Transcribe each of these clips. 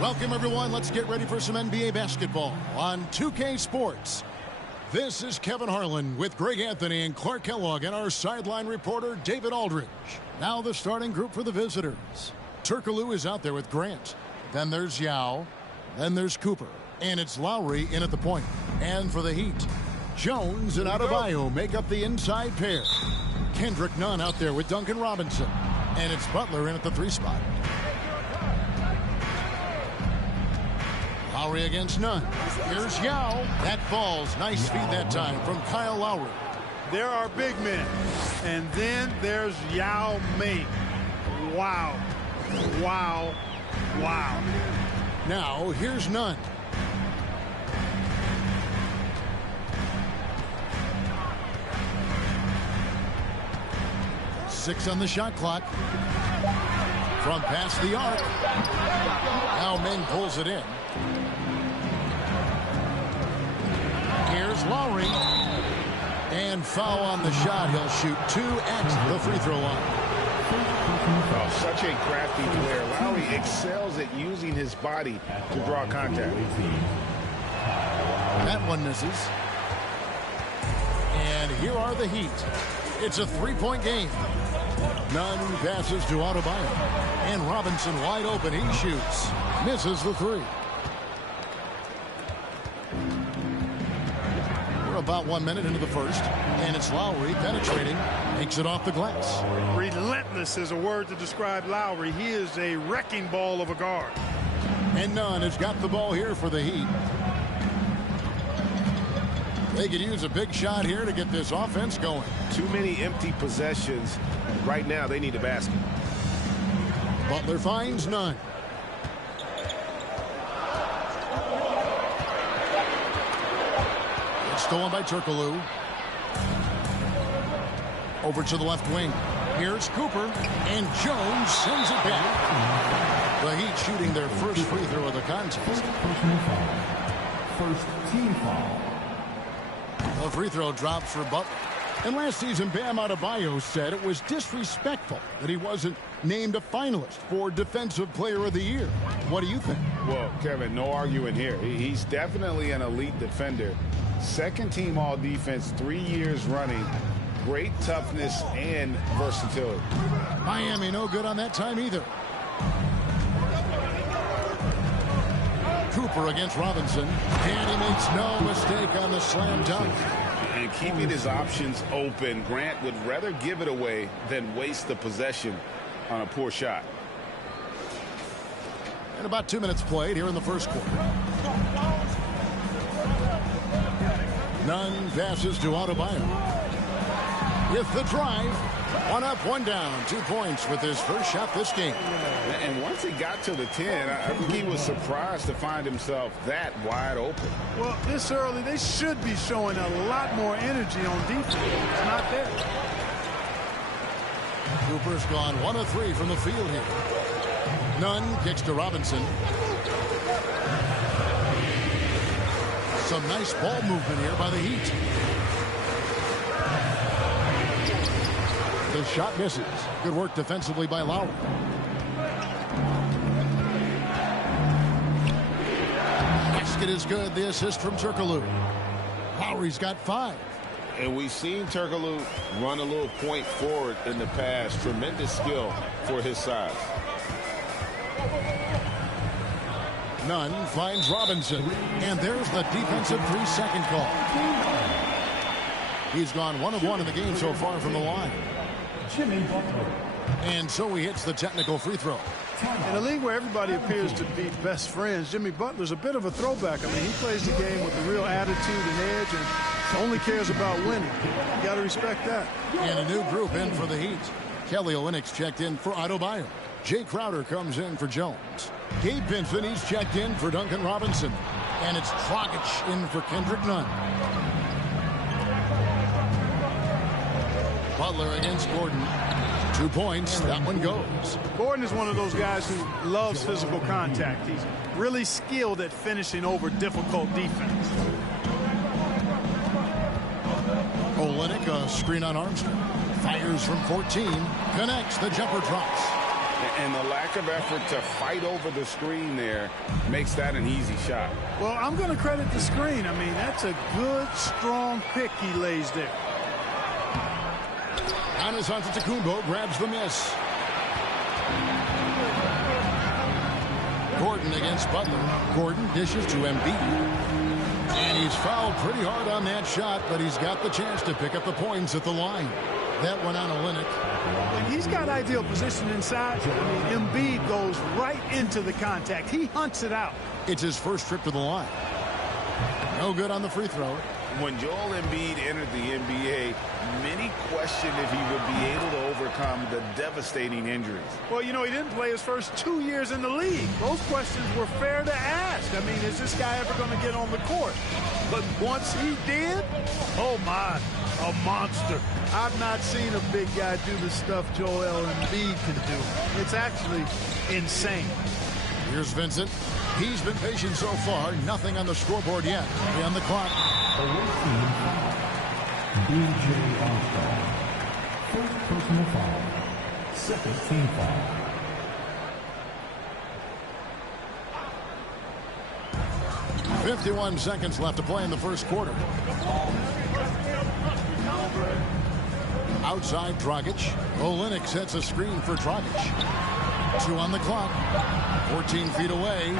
Welcome, everyone. Let's get ready for some NBA basketball on 2K Sports. This is Kevin Harlan with Greg Anthony and Clark Kellogg and our sideline reporter, David Aldridge. Now the starting group for the visitors. Turkoglu is out there with Grant. Then there's Yao. Then there's Cooper. And it's Lowry in at the point. And for the Heat, Jones and Adebayo make up the inside pair. Kendrick Nunn out there with Duncan Robinson. And it's Butler in at the 3 spot. Lowry against Nunn. Here's Yao. That falls. Nice feed that time from Kyle Lowry. There are big men. And then there's Yao Ming. Wow. Wow. Wow. Now, here's Nunn. Six on the shot clock. From past the arc. Now Ming pulls it in. Here's Lowry. And foul on the shot. He'll shoot 2 at the free throw line. Oh, such a crafty player. Lowry excels at using his body to draw contact. That one misses. And here are the Heat. It's a 3-point game. Nunn passes to Adebayo. And Robinson wide open. He shoots. Misses the 3. We're about 1 minute into the first. And it's Lowry penetrating. Makes it off the glass. Relentless is a word to describe Lowry. He is a wrecking ball of a guard. And Nunn has got the ball here for the Heat. They could use a big shot here to get this offense going. Too many empty possessions. Right now, they need a basket. Butler finds Nunn. It's stolen by Turkoglu. Over to the left wing. Here's Cooper. And Jones sends it back. The Heat shooting their first free throw of the contest. First team foul. The free throw drops for Butler. And last season, Bam Adebayo said it was disrespectful that he wasn't named a finalist for Defensive Player of the Year. What do you think? Well, Kevin, no arguing here. He's definitely an elite defender. Second team all-defense 3 years running. Great toughness and versatility. Miami no good on that time either. Cooper against Robinson. And he makes no mistake on the slam dunk. And keeping his options open, Grant would rather give it away than waste the possession on a poor shot. And about 2 minutes played here in the first quarter. Nunn passes to Adebayo. With the drive, 1 up, 1 down, 2 points with his first shot this game. And once he got to the 10, I think he was surprised to find himself that wide open. Well, this early, they should be showing a lot more energy on defense. It's not there. Cooper's gone 1 of 3 from the field here. Nunn kicks to Robinson. Some nice ball movement here by the Heat. The shot misses. Good work defensively by Lowry. Basket is good. The assist from Turkoglu. Lowry's got 5. And we've seen Turkoglu run a little point forward in the past. Tremendous skill for his size. Nunn finds Robinson. And there's the defensive 3-second call. He's gone 1 of 1 in the game so far from the line. Jimmy Butler. And so he hits the technical free throw. In a league where everybody appears to be best friends, Jimmy Butler's a bit of a throwback. I mean, he plays the game with a real attitude and edge and only cares about winning. You got to respect that. And a new group in for the Heat. Kelly Olynyk checked in for Adebayo. Jay Crowder comes in for Jones. Gabe Vincent, he's checked in for Duncan Robinson. And it's Dragic in for Kendrick Nunn. Butler against Gordon. 2 points. That one goes. Gordon is one of those guys who loves physical contact. He's really skilled at finishing over difficult defense. Olynyk, a screen on Armstrong. Fires from 14. Connects. The jumper drops. And the lack of effort to fight over the screen there makes that an easy shot. Well, I'm going to credit the screen. I mean, that's a good, strong pick he lays there. Giannis Antetokounmpo grabs the miss. Gordon against Butler. Gordon dishes to Embiid. And he's fouled pretty hard on that shot, but he's got the chance to pick up the points at the line. That went on Olynyk. And he's got ideal position inside. I mean, Embiid goes right into the contact. He hunts it out. It's his first trip to the line. No good on the free throw. When Joel Embiid entered the NBA, many questioned if he would be able to overcome the devastating injuries. Well, you know, he didn't play his first 2 years in the league. Those questions were fair to ask. I mean, is this guy ever going to get on the court? But once he did, oh my, a monster. I've not seen a big guy do the stuff Joel Embiid can do. It's actually insane. Here's Vincent. He's been patient so far. Nothing on the scoreboard yet. Three on the clock. DJ Armstrong. First personal foul. Second team foul. .51 seconds left to play in the first quarter. Outside Dragic. Olynyk sets a screen for Dragic. 2 on the clock. 14 feet away.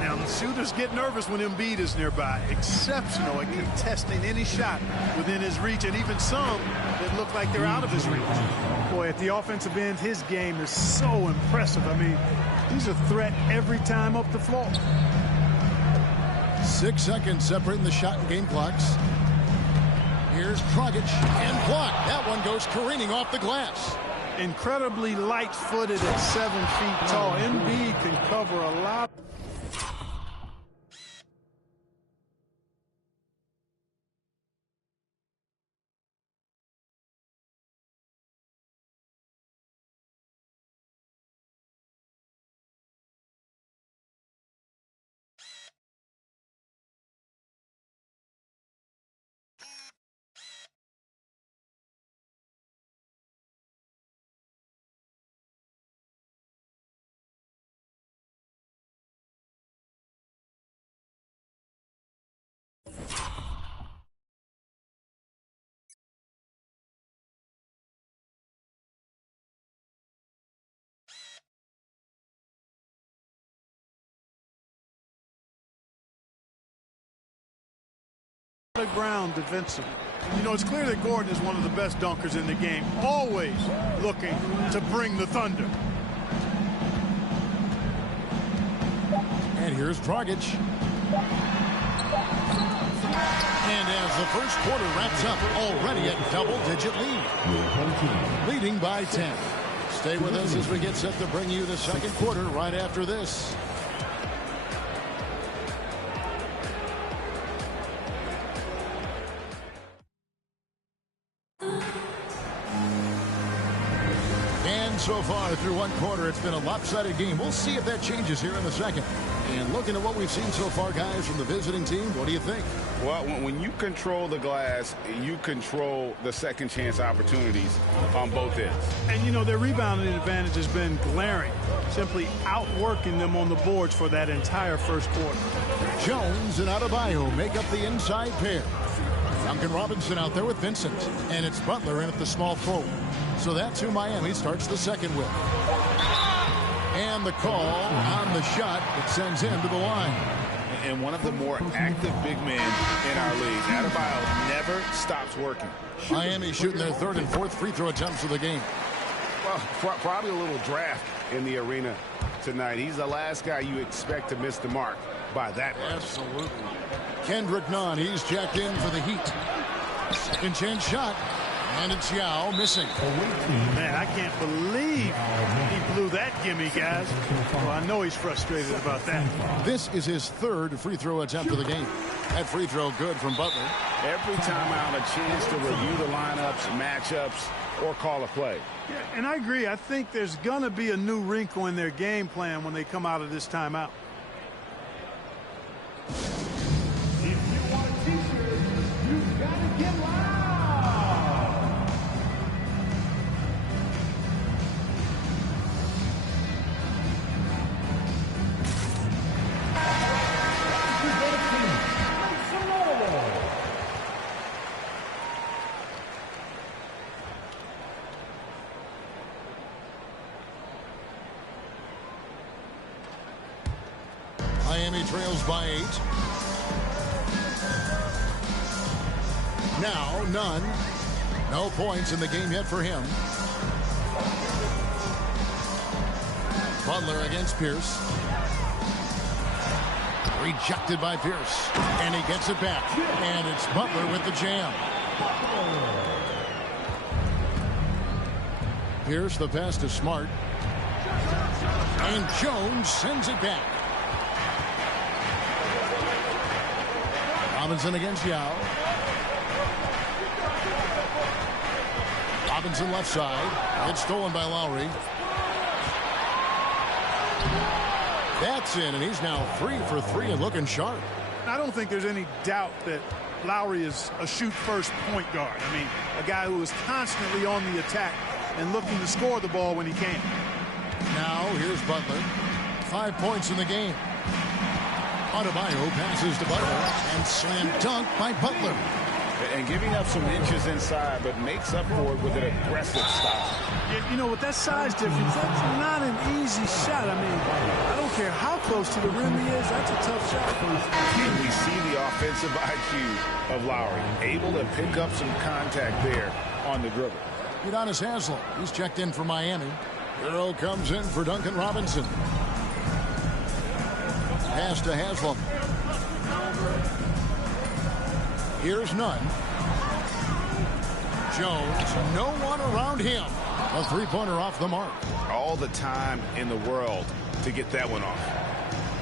Now, the shooters get nervous when Embiid is nearby. Exceptional at contesting any shot within his reach, and even some that look like they're out of his reach. Boy, at the offensive end, his game is so impressive. I mean, he's a threat every time up the floor. 6 seconds separating the shot and game clocks. Here's Dragic, and blocked. That one goes careening off the glass. Incredibly light-footed at 7 feet tall. Embiid can cover a lot. Ground defensively. You know, it's clear that Gordon is one of the best dunkers in the game, always looking to bring the thunder. And here's Dragic. And as the first quarter wraps up, already a double-digit lead. Leading by 10. Stay with us as we get set to bring you the second quarter right after this. So far through one quarter, it's been a lopsided game. We'll see if that changes here in the second. And looking at what we've seen so far, guys, from the visiting team, what do you think? Well, when you control the glass, you control the second chance opportunities on both ends. And, you know, their rebounding advantage has been glaring, simply outworking them on the boards for that entire first quarter. Jones and Adebayo make up the inside pair. Duncan Robinson out there with Vincent. And it's Butler in at the small forward. So that's who Miami starts the second with. And the call on the shot that sends him to the line. And one of the more active big men in our league. Adebayo never stops working. Miami shooting their third and fourth free throw attempts of the game. Well, probably a little draft in the arena tonight. He's the last guy you expect to miss the mark by that much. Absolutely. Kendrick Nunn, he's checked in for the Heat. Second chance shot. And it's Yao missing. Man, I can't believe he blew that gimme, guys. Well, I know he's frustrated about that. This is his third free throw attempt of the game. That free throw good from Butler. Every time out, a chance to review the lineups, matchups, or call a play. Yeah, and I agree. I think there's going to be a new wrinkle in their game plan when they come out of this timeout. If you want a t-shirt, you've got to get loud. Miami trails by 8. Now, Nunn. No points in the game yet for him. Butler against Pierce. Rejected by Pierce. And he gets it back. And it's Butler with the jam. Pierce, the pass to Smart. And Jones sends it back. Robinson against Yao. Robinson left side. It's stolen by Lowry. That's in, and he's now 3 for 3 and looking sharp. I don't think there's any doubt that Lowry is a shoot-first point guard. I mean, a guy who is constantly on the attack and looking to score the ball when he can. Now, here's Butler. 5 points in the game. Adebayo passes to Butler and slam dunk by Butler. And giving up some inches inside, but makes up for it with an aggressive style. You know, with that size difference, that's not an easy shot. I mean, I don't care how close to the rim he is. That's a tough shot. And we see the offensive IQ of Lowry, able to pick up some contact there on the dribble. Udonis Haslem, he's checked in for Miami. Hero comes in for Duncan Robinson. Pass to Haslem. Here's Nunn. Jones, no one around him. A three-pointer off the mark. All the time in the world to get that one off.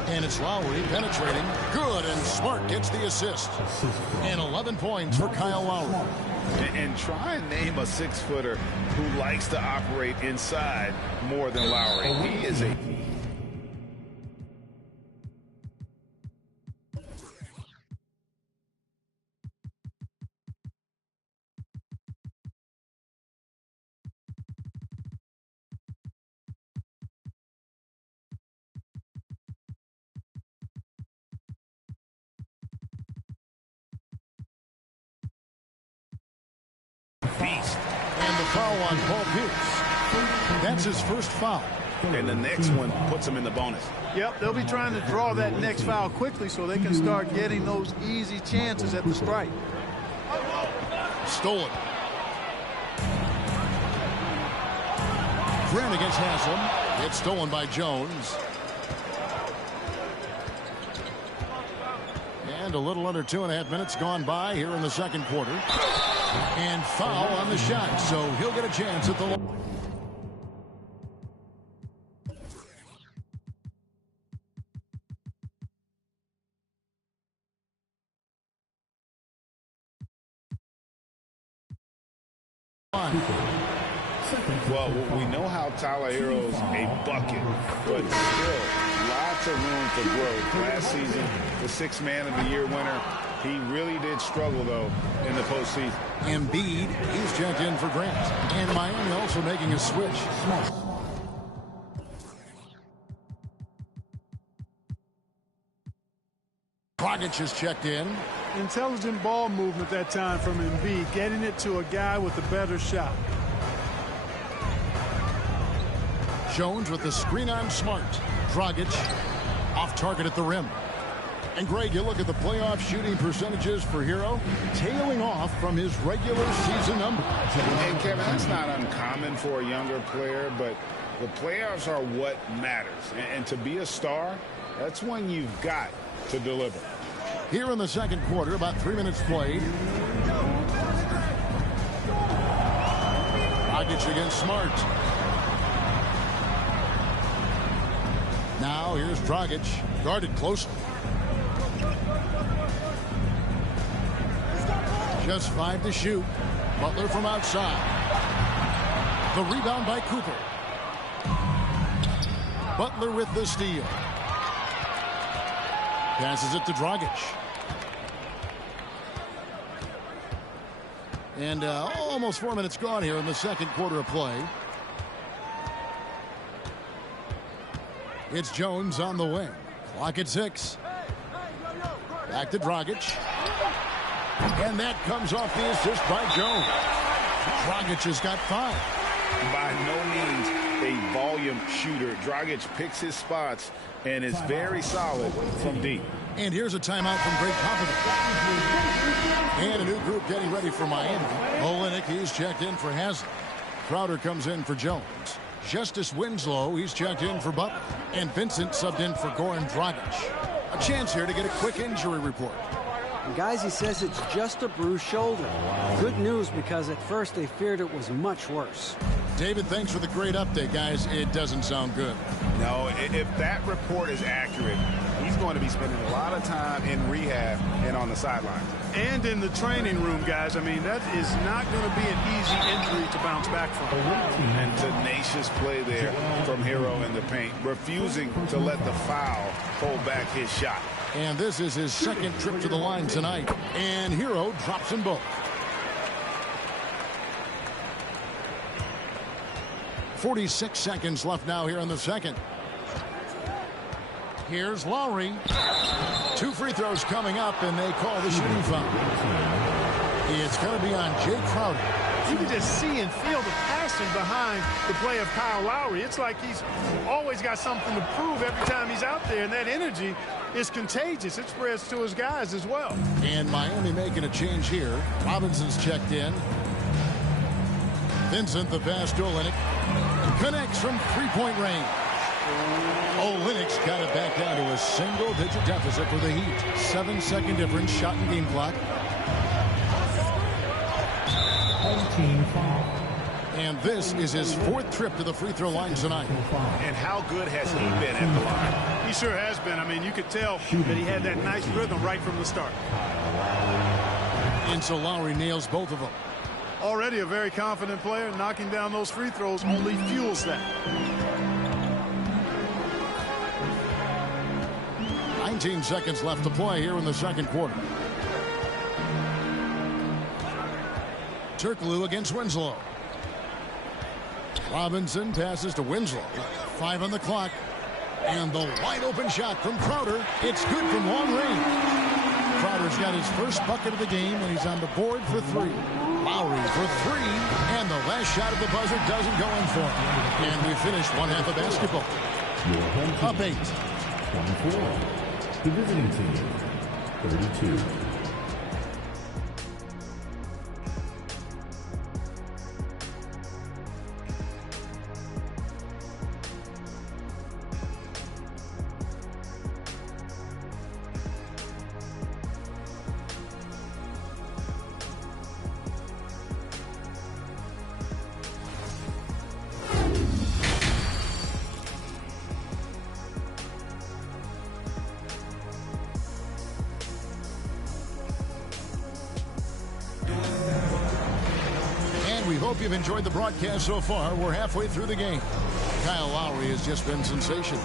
And it's Lowry penetrating. Good, and Smart gets the assist. And 11 points for Kyle Lowry. And try and name a 6-footer who likes to operate inside more than Lowry. He is a... beast. And the foul on Paul Pierce. That's his first foul. And the next one puts him in the bonus. Yep, they'll be trying to draw that next foul quickly so they can start getting those easy chances at the strike. Stolen. Grant against Haslem. It's stolen by Jones. And a little under 2.5 minutes gone by here in the second quarter. And foul on the shot, so he'll get a chance at the line. Well, we know how Tyler Herro's a bucket, but still lots of room for growth. Last season, the 6th Man of the Year winner. He really did struggle, though, in the postseason. Embiid, he's checked in for Grant. And Miami also making a switch. Dragic is checked in. Intelligent ball movement that time from Embiid, getting it to a guy with a better shot. Jones with the screen on Smart. Dragic off target at the rim. And Greg, you look at the playoff shooting percentages for Herro, tailing off from his regular season numbers. And Kevin, that's not uncommon for a younger player, but the playoffs are what matters. And to be a star, that's when you've got to deliver. Here in the second quarter, about 3 minutes played. Dragic against Smart. Now here's Dragic, guarded closely. Just 5 to shoot. Butler from outside. The rebound by Cooper. Butler with the steal. Passes it to Dragic. And almost 4 minutes gone here in the second quarter of play. It's Jones on the wing. Clock at 6. Back to Dragic. And that comes off the assist by Jones. Dragic has got 5. By no means a volume shooter. Dragic picks his spots and is very solid from deep. And here's a timeout from Greg Popovich. And a new group getting ready for Miami. Olynyk, he's checked in for Haslem. Crowder comes in for Jones. Justice Winslow, he's checked in for Butler. And Vincent subbed in for Goran Dragic. A chance here to get a quick injury report. And guys, he says it's just a bruised shoulder. Good news, because at first they feared it was much worse. David, thanks for the great update, guys. It doesn't sound good. No, if that report is accurate, he's going to be spending a lot of time in rehab and on the sidelines. And in the training room, guys. I mean, that is not going to be an easy injury to bounce back from. And tenacious play there from Hero in the paint, refusing to let the foul hold back his shot. And this is his second trip to the line tonight. And Hero drops them both. 46 seconds left now here in the second. Here's Lowry. 2 free throws coming up, and they call the shooting foul. It's going to be on Jay Crowder. You can just see and feel the passion behind the play of Kyle Lowry. It's like he's always got something to prove every time he's out there, and that energy is contagious. It spreads to his guys as well. And Miami making a change here. Robinson's checked in. Vincent, the pass to Olynyk. Connects from three-point range. Olynyk's got it back down to a single-digit deficit for the Heat. 7-second difference, shot and game clock. And this is his 4th trip to the free throw line tonight. And how good has he been at the line? He sure has been. I mean, you could tell that he had that nice rhythm right from the start. And so Lowry nails both of them. Already a very confident player. Knocking down those free throws only fuels that. 19 seconds left to play here in the second quarter. Turkoglu against Winslow. Robinson passes to Winslow. 5 on the clock. And the wide open shot from Crowder. It's good from long range. Crowder's got his first bucket of the game, and he's on the board for 3. Lowry for 3. And the last shot of the buzzer doesn't go in for him. And we finished one half of basketball. Up 8. 24. The visiting team, 32. Hope you've enjoyed the broadcast so far. We're halfway through the game. Kyle Lowry has just been sensational.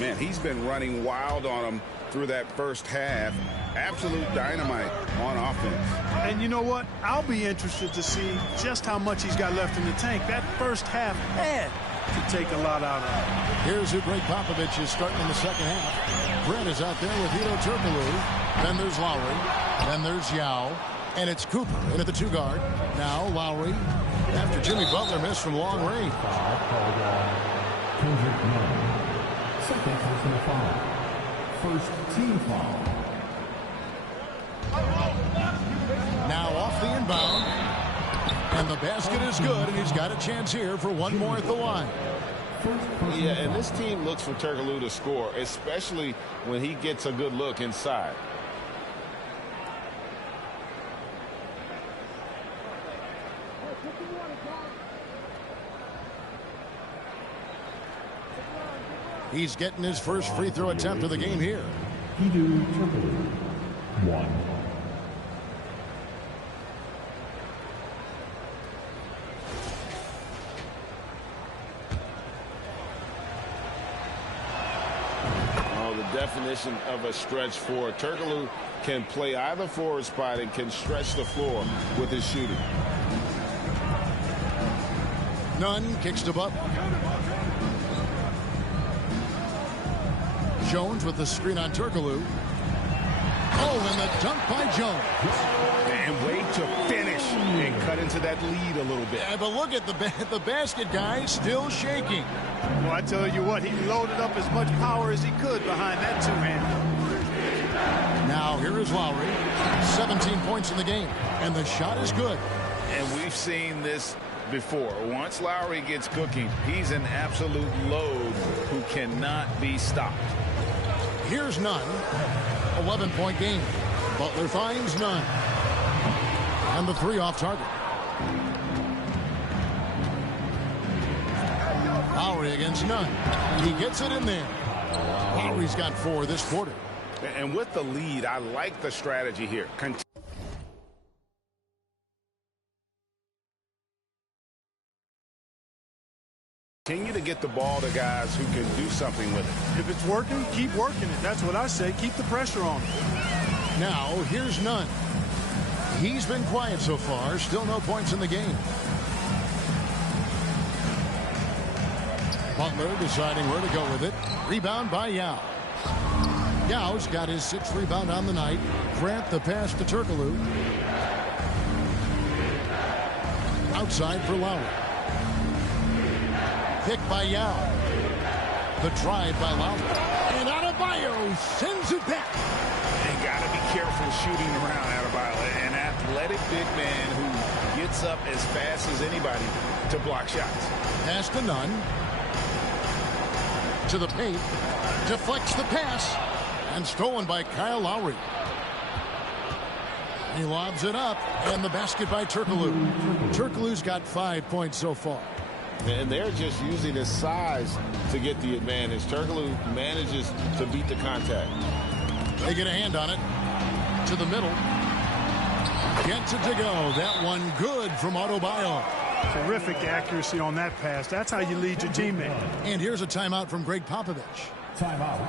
Man, he's been running wild on him through that first half. Absolute dynamite on offense. And you know what? I'll be interested to see just how much he's got left in the tank. That first half had to take a lot out of him. Here's who Greg Popovich is starting in the second half. Brent is out there with Hedo Turkoglu. Then there's Lowry. Then there's Yao. And it's Cooper in at the 2 guard. Now Lowry, after Jimmy Butler missed from long range. Kendrick Nunn. Second personal foul. First team foul. Now off the inbound. And the basket is good, and he's got a chance here for one more at the line. Yeah, and this team looks for Turkoglu to score, especially when he gets a good look inside. He's getting his first free throw attempt of the game here. Hedo Turkoglu, 1. Oh, the definition of a stretch forward. Turkoglu can play either forward spot and can stretch the floor with his shooting. Nunn kicks to Butler. Jones with the screen on Turkoglu. Oh, and the dunk by Jones. And way to finish and cut inside. into that lead a little bit. Yeah, but look at the basket guy still shaking. Well, I tell you what, he loaded up as much power as he could behind that two-hander. Now here is Lowry. 17 points in the game, and the shot is good. And we've seen this before. Once Lowry gets cooking, he's an absolute load who cannot be stopped. Here's Nunn. 11-point game. Butler finds Nunn. And the three off target. Lowry against Nunn. He gets it in there. Lowry's got 4 this quarter. And with the lead, I like the strategy here. Continue to get the ball to guys who can do something with it. If it's working, keep working it. That's what I say. Keep the pressure on him. Now, here's Nunn. He's been quiet so far. Still no points in the game. Butler deciding where to go with it. Rebound by Yao. Yao's got his 6th rebound on the night. Grant the pass to Turkoglu. Outside for Lowry. Pick by Yao. The drive by Lowry. And Adebayo sends it back. They got to be careful shooting around Adebayo. An athletic big man who gets up as fast as anybody to block shots. Pass to Nunn. To the paint. Deflects the pass. And stolen by Kyle Lowry. He lobs it up. And the basket by Turkoglu. Turkoglu's got 5 points so far. And they're just using his size to get the advantage. Turkoglu manages to beat the contact. They get a hand on it. To the middle. Gets it to go. That one good from Adebayo. Terrific accuracy on that pass. That's how you lead your teammate. And here's a timeout from Greg Popovich. Timeout.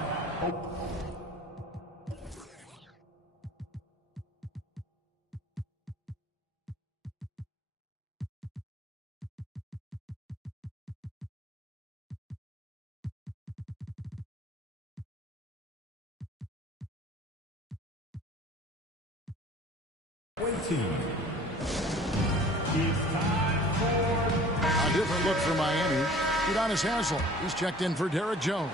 A different look for Miami. Udonis Haslem. He's checked in for Derek Jones.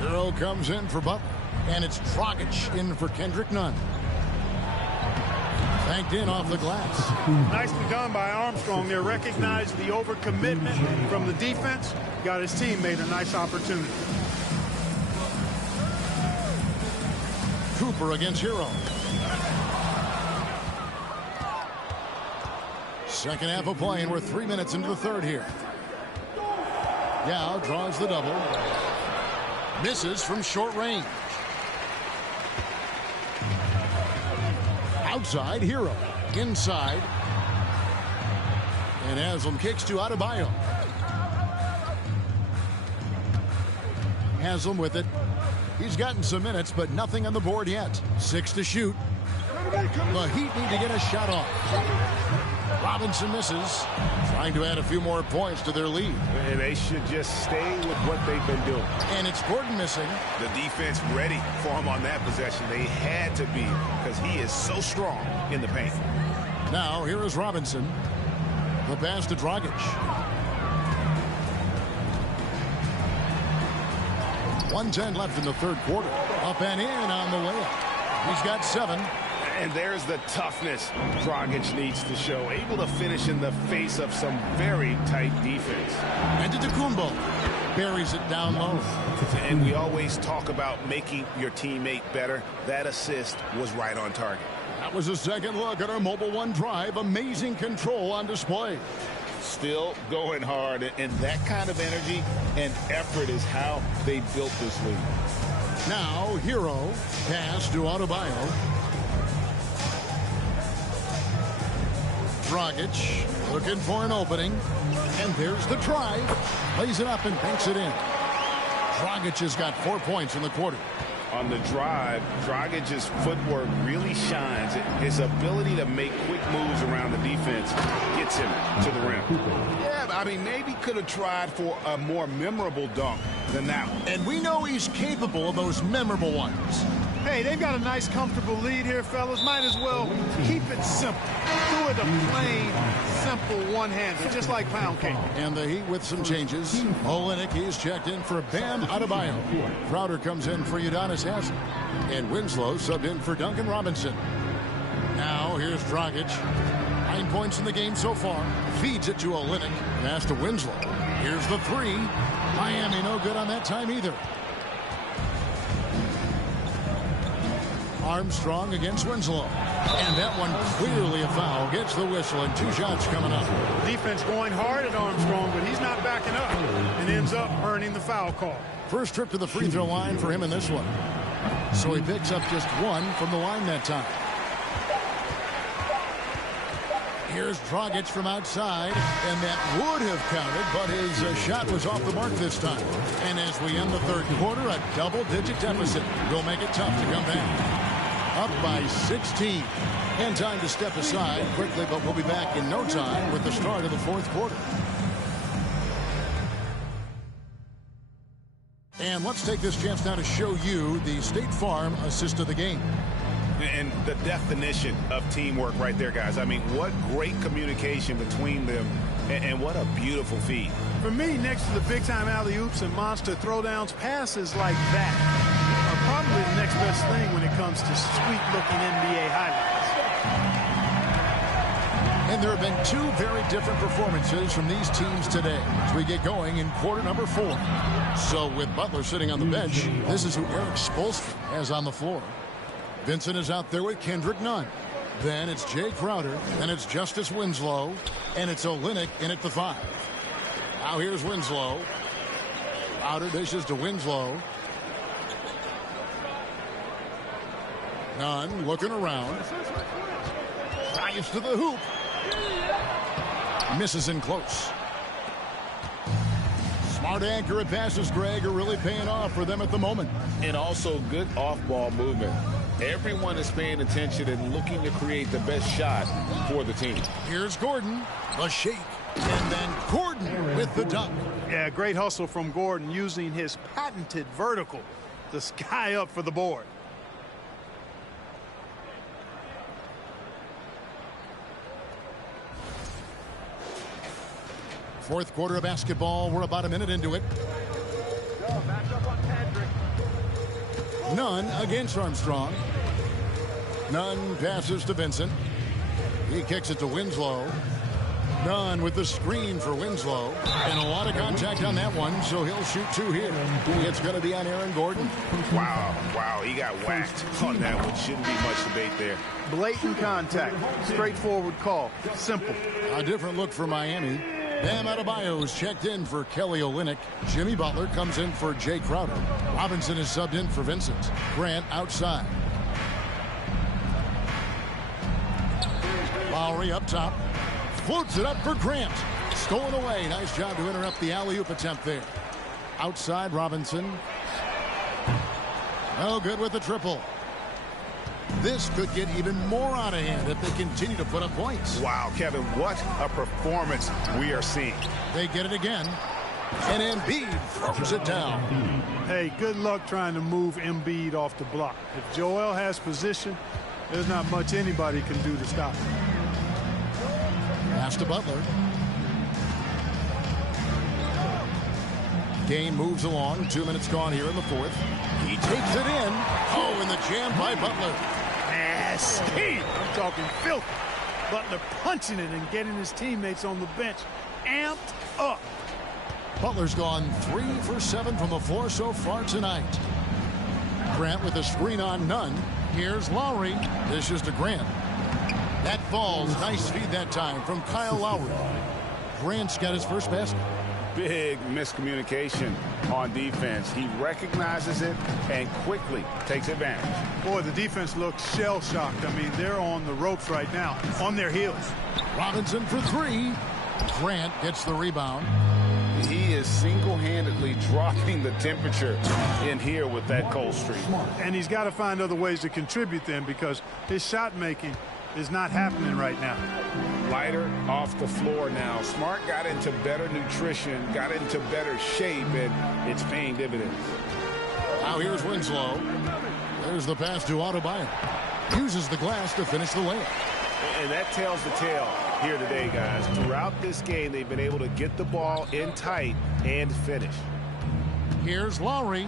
Hero comes in for Butler. And it's Dragic in for Kendrick Nunn. Banked in off the glass. Nicely done by Armstrong there. Recognized the overcommitment from the defense. Got his teammate a nice opportunity. Cooper against Hero. Second half of play, and we're 3 minutes into the third here. Yao draws the double. Misses from short range. Outside, Hero. Inside. And Haslem kicks to Adebayo. Haslem with it. He's gotten some minutes, but nothing on the board yet. 6 to shoot. The Heat need to get a shot off. Robinson misses, trying to add a few more points to their lead. And they should just stay with what they've been doing. And it's Gordon missing. The defense ready for him on that possession. They had to be, because he is so strong in the paint. Now, here is Robinson. The pass to Dragic. 1:10 left in the third quarter. Up and in on the layup. He's got 7. And there's the toughness Dragic needs to show. Able to finish in the face of some very tight defense. And to Antetokounmpo. Buries it down low. And we always talk about making your teammate better. That assist was right on target. That was a second look at our Mobile One drive. Amazing control on display. Still going hard. And that kind of energy and effort is how they built this league. Now, Hero. Pass to Adebayo. Dragic looking for an opening. And there's the try. Lays it up and banks it in. Dragic has got 4 points in the quarter. On the drive, Dragic's footwork really shines. His ability to make quick moves around the defense gets him to the rim. Yeah, I mean, maybe could have tried for a more memorable dunk than that one. And we know he's capable of those memorable ones. Hey, they've got a nice, comfortable lead here, fellas. Might as well keep it simple. Do it a plain, simple one-hander, just like pound cake. And the Heat with some changes. Olynyk, he's checked in for Bam Adebayo. Crowder comes in for Udonis Haslem. And Winslow subbed in for Duncan Robinson. Now, here's Dragic. 9 points in the game so far. Feeds it to Olynyk. Pass to Winslow. Here's the three. Miami no good on that time either. Armstrong against Winslow. And that one clearly a foul. Gets the whistle and 2 shots coming up. Defense going hard at Armstrong, but he's not backing up and ends up earning the foul call. First trip to the free throw line for him in this one. So he picks up just 1 from the line that time. Here's Dragic from outside, and that would have counted, but his shot was off the mark this time. And as we end the third quarter, a double-digit deficit will make it tough to come back. Up by 16. And time to step aside quickly, but we'll be back in no time with the start of the fourth quarter. And let's take this chance now to show you the State Farm assist of the game. And the definition of teamwork right there, guys. I mean, what great communication between them, and what a beautiful feed. For me, next to the big-time alley-oops and monster throwdowns, passes like that are probably the next best thing when it comes to sweet-looking NBA highlights. And there have been 2 very different performances from these teams today as we get going in quarter number 4. So with Butler sitting on the bench, this is who Eric Spoelstra has on the floor. Vincent is out there with Kendrick Nunn. Then it's Jay Crowder. Then it's Justice Winslow. And it's Olynyk in at the 5. Now here's Winslow. Crowder dishes to Winslow. Nunn looking around. Drives to the hoop. Misses in close. Smart accurate passes, Greg, are really paying off for them at the moment. And also good off-ball movement. Everyone is paying attention and looking to create the best shot for the team. Here's Gordon, the shake, and then Gordon with the dunk. Yeah, great hustle from Gordon using his patented vertical to sky up for the board. Fourth quarter of basketball. We're about a minute into it. Nunn against Armstrong. Nunn passes to Vincent. He kicks it to Winslow. Nunn with the screen for Winslow. And a lot of contact on that one, so he'll shoot 2 here. It's going to be on Aaron Gordon. Wow, he got whacked on that one. Shouldn't be much debate there. Blatant contact. Straightforward call. Simple. A different look for Miami. Bam Adebayo is checked in for Kelly Olynyk. Jimmy Butler comes in for Jay Crowder. Robinson is subbed in for Vincent. Grant outside. Lowry up top. Floats it up for Grant. Stolen away. Nice job to interrupt the alley-oop attempt there. Outside Robinson. No good with the triple. This could get even more out of hand if they continue to put up points. Wow, Kevin, what a performance we are seeing. They get it again. And Embiid throws it down. Hey, good luck trying to move Embiid off the block. If Joel has position, there's not much anybody can do to stop him. Pass to Butler. Game moves along. 2 minutes gone here in the fourth. He takes it in. Oh, and the jam by Butler. Nasty. I'm talking filthy. Butler punching it and getting his teammates on the bench amped up. Butler's gone 3 for 7 from the floor so far tonight. Grant with a screen on Nunn. Here's Lowry. This is to Grant. That falls. Nice feed that time from Kyle Lowry. Grant's got his first basket. Big miscommunication on defense. He recognizes it and quickly takes advantage. Boy, the defense looks shell-shocked. I mean, they're on the ropes right now, on their heels. Robinson for 3. Grant gets the rebound. He is single-handedly dropping the temperature in here with that cold streak. And he's got to find other ways to contribute then, because his shot making is not happening right now. Lighter off the floor now. Smart got into better nutrition, got into better shape, and it's paying dividends. Now here's Winslow. There's the pass to Adebayo. Uses the glass to finish the layup. And that tells the tale here today, guys. Throughout this game, they've been able to get the ball in tight and finish. Here's Lowry.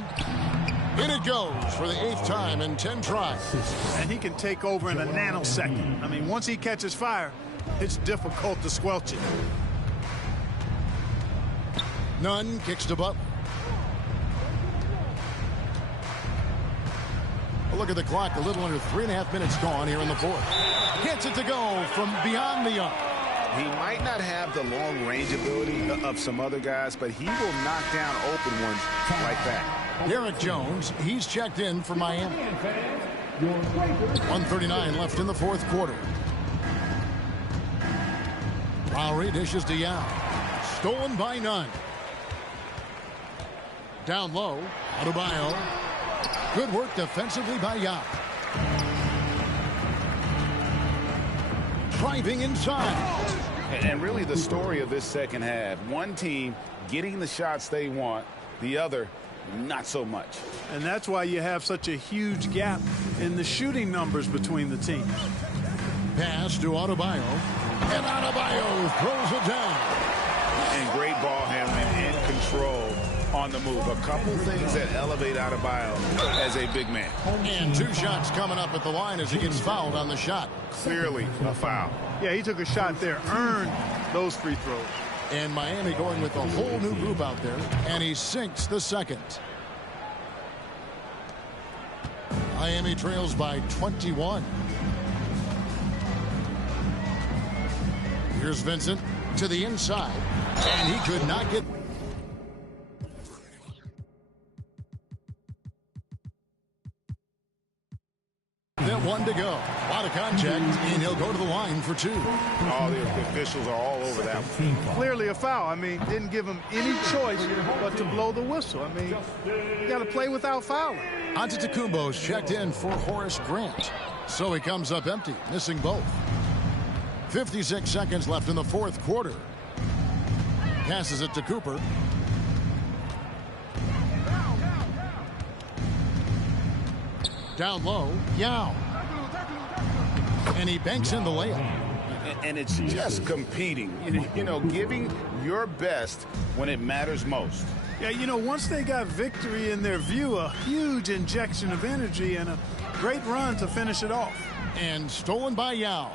In it goes for the 8th time in 10 tries. And he can take over in a nanosecond. I mean, once he catches fire, it's difficult to squelch it. Nunn kicks to Butler. A look at the clock. A little under 3.5 minutes gone here in the 4th. Gets it to go from beyond the arc. He might not have the long range ability of some other guys, but he will knock down open ones like that. Derek Jones, he's checked in for Miami. 1:39 left in the 4th quarter. Lowry dishes to Yao. Stolen by Nunn. Down low, Adebayo. Good work defensively by Yao. Driving inside. And really the story of this second half, one team getting the shots they want, the other not so much. And that's why you have such a huge gap in the shooting numbers between the teams. Pass to Adebayo. And Adebayo throws it down. And great ball handling and control on the move. A couple things that elevate Adebayo as a big man. And 2 shots coming up at the line as he gets fouled on the shot. Clearly a foul. Yeah, he took a shot there, earned those free throws. And Miami going with a whole new group out there, and he sinks the second. Miami trails by 21. Here's Vincent to the inside, and he could not get. That 1 to go. A lot of contact, and he'll go to the line for 2. All the officials are all over that one. Clearly a foul. I mean, didn't give him any choice but to blow the whistle. I mean, you got to play without fouling. Antetokounmpo's checked in for Horace Grant. So he comes up empty, missing both. 56 seconds left in the 4th quarter. Passes it to Cooper. Down low, Yao. And he banks in the layup. And it's just competing, you know, giving your best when it matters most. Yeah, you know, once they got victory in their view, a huge injection of energy and a great run to finish it off. And stolen by Yao.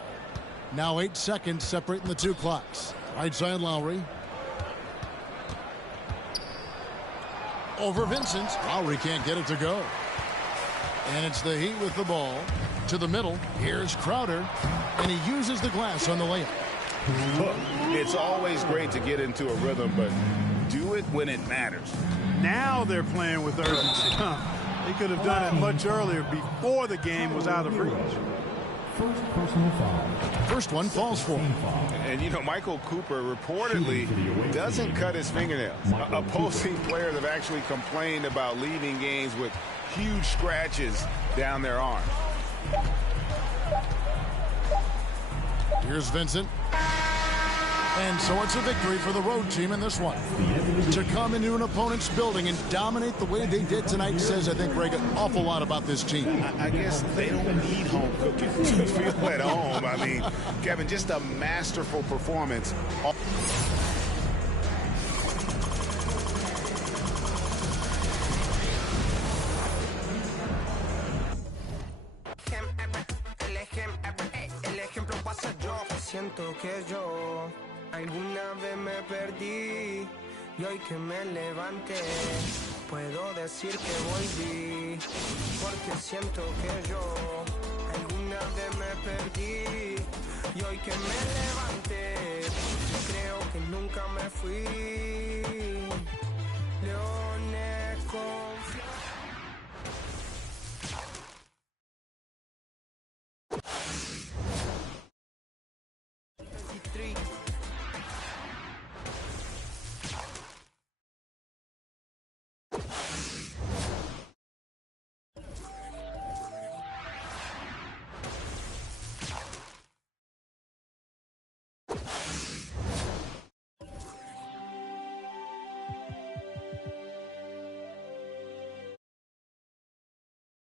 Now 8 seconds separating the 2 clocks. Right side Lowry. Over Vincent. Lowry can't get it to go. And it's the Heat with the ball. To the middle. Here's Crowder. And he uses the glass on the layup. Look, it's always great to get into a rhythm, but do it when it matters. Now they're playing with urgency. They could have done it much earlier before the game was out of reach. First personal foul. First one falls for him. And, you know, Michael Cooper reportedly doesn't cut his fingernails. Opposing players have actually complained about leaving games with huge scratches down their arms. Here's Vincent. And so it's a victory for the road team in this one. To come into an opponent's building and dominate the way they did tonight says, I think, Greg, an awful lot about this team. I guess they don't need home cooking to feel at home. I mean, Kevin, just a masterful performance. Siento que yo alguna vez me perdí y hoy que me levante puedo decir que volví porque siento que yo alguna vez me perdí y hoy que me levanté